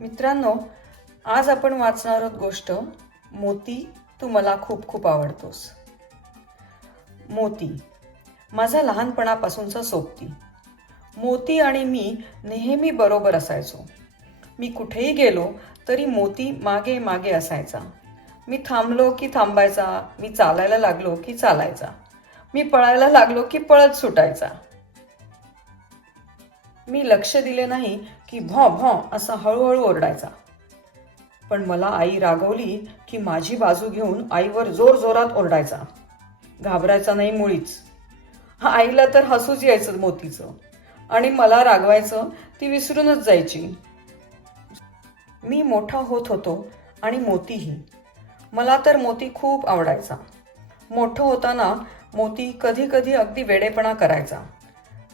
मित्रांनो आज आपण वाचणार आहोत गोष्ट मोती तू मला खूप खूप आवडतोस. मोती माझा लहानपणापासूनचा सोबती. मोती आणि मी नेहमी बरोबर असायचो. मी कुठेही गेलो तरी मोती मागे मागे असायचा. मी थांबलो की थांबायचा मी चालायला लागलो की चालायचा. मी पळायला लागलो की पळत सुटायचा. मी लक्ष दिले नाही की भॉ भॉ असा हळूहळू ओरडायचा. पण मला आई रागवली की माझी बाजू घेऊन आईवर जोर जोरात ओरडायचा. घाबरायचा नाही मुळीच. हा आईला तर हसूच यायचं मोतीचं. आणि मला रागवायचं ती विसरूनच जायची. मी मोठा होत होतो आणि मोतीही. मला तर मोती खूप आवडायचा. मोठं होताना मोती कधी कधी अगदी वेडेपणा करायचा.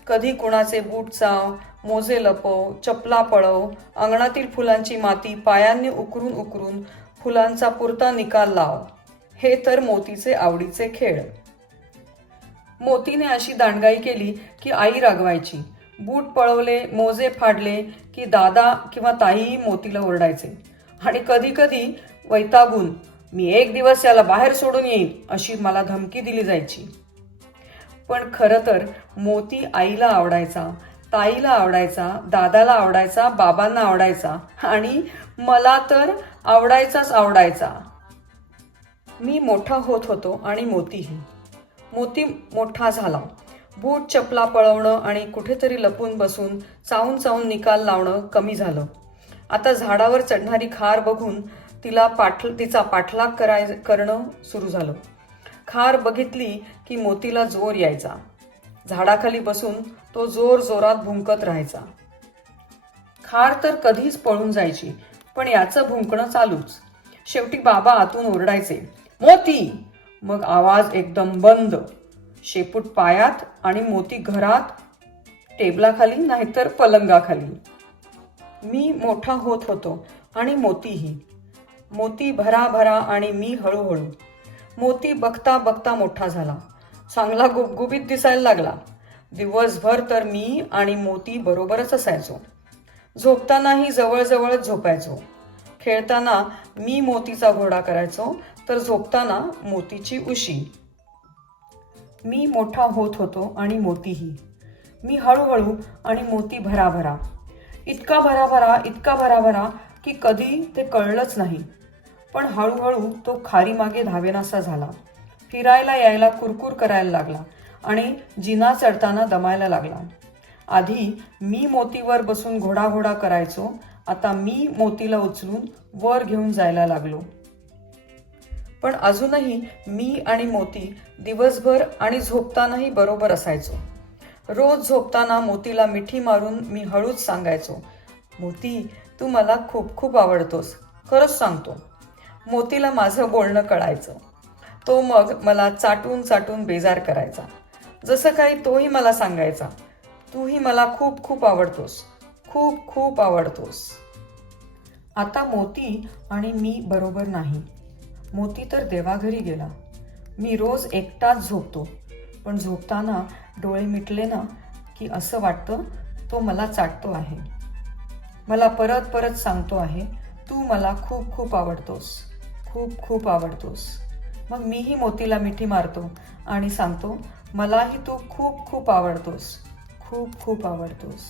कधी कुणाचे बूट चाव मोजे लपव चपला पळव अंगणातील फुलांची माती पायांनी उकरून उकरून फुलांचा पुरता निकाल लाव. हे तर मोतीचे आवडीचे खेळ. मोतीने अशी दांडगाई केली की आई रागवायची. बूट पळवले मोजे फाडले की दादा किंवा ताईही मोतीला ओरडायचे. आणि कधी कधी वैतागून मी एक दिवस याला बाहेर सोडून येईन अशी मला धमकी दिली जायची. पण खरं तर मोती आईला आवडायचा ताईला आवडायचा दादाला आवडायचा बाबांना आवडायचा आणि मला तर आवडायचाच आवडायचा. मी मोठा होत होतो आणि मोतीही. मोती मोठा झाला. बूट चपला पळवणं आणि कुठेतरी लपून बसून चावून चावून निकाल लावणं कमी झालं. आता झाडावर चढणारी खार बघून तिला पाठ तिचा पाठलाग कराय करणं सुरू झालं. खार बघितली की मोतीला जोर यायचा. झाडाखाली बसून तो जोर जोरात भुंकत राहायचा. खार तर कधीच पळून जायची पण याचं भुंकणं चालूच. शेवटी बाबा आतून ओरडायचे मोती! मग आवाज एकदम बंद. शेपूट पायात आणि मोती घरात टेबलाखाली नाहीतर पलंगाखाली. मी मोठा होत होतो आणि मोतीही. मोती भराभरा आणि मी हळूहळू. मोती बघता बघता मोठा झाला. चांगला गुबगुबीत दिसायला लागला. दिवसभर तर मी आणि मोती बरोबरच असायचो. झोपतानाही जवळजवळच झोपायचो. खेळताना मी मोतीचा घोडा करायचो तर झोपताना मोतीची उशी. मी मोठा होत होतो आणि मोतीही. मी हळूहळू आणि मोती भराभरा. इतका भराभरा इतका भराभरा की कधी ते कळलंच नाही. पण हळूहळू तो खारी मागे धावेनासा झाला. फिरायला यायला कुरकुर करायला लागला आणि जिना चढताना दमायला लागला. आधी मी मोतीवर बसून घोडाघोडा करायचो आता मी मोतीला उचलून वर घेऊन जायला लागलो. पण अजूनही मी आणि मोती दिवसभर आणि झोपतानाही बरोबर असायचो. रोज झोपताना मोतीला मिठी मारून मी हळूच सांगायचो मोती तू मला खूप खूप आवडतोस. खरंच सांगतो. मोतीला माझं बोलणं कळायचं. तो मग मला चाटून चाटून बेजार करायचा. जसं काही तोही मला सांगायचा तूही मला खूप खूप आवडतोस खूप खूप आवडतोस. आता मोती आणि मी बरोबर नाही. मोती तर देवाघरी गेला. मी रोज एकटाच झोपतो. पण झोपताना डोळे मिटले ना की असं वाटतं तो मला चाटतो आहे. मला परत परत सांगतो आहे तू मला खूप खूप आवडतोस. खूप खूप आवडतोस. मग मीही मोतीला मिठी मारतो आणि सांगतो मलाही तू खूप खूप आवडतोस. खूप खूप आवडतोस.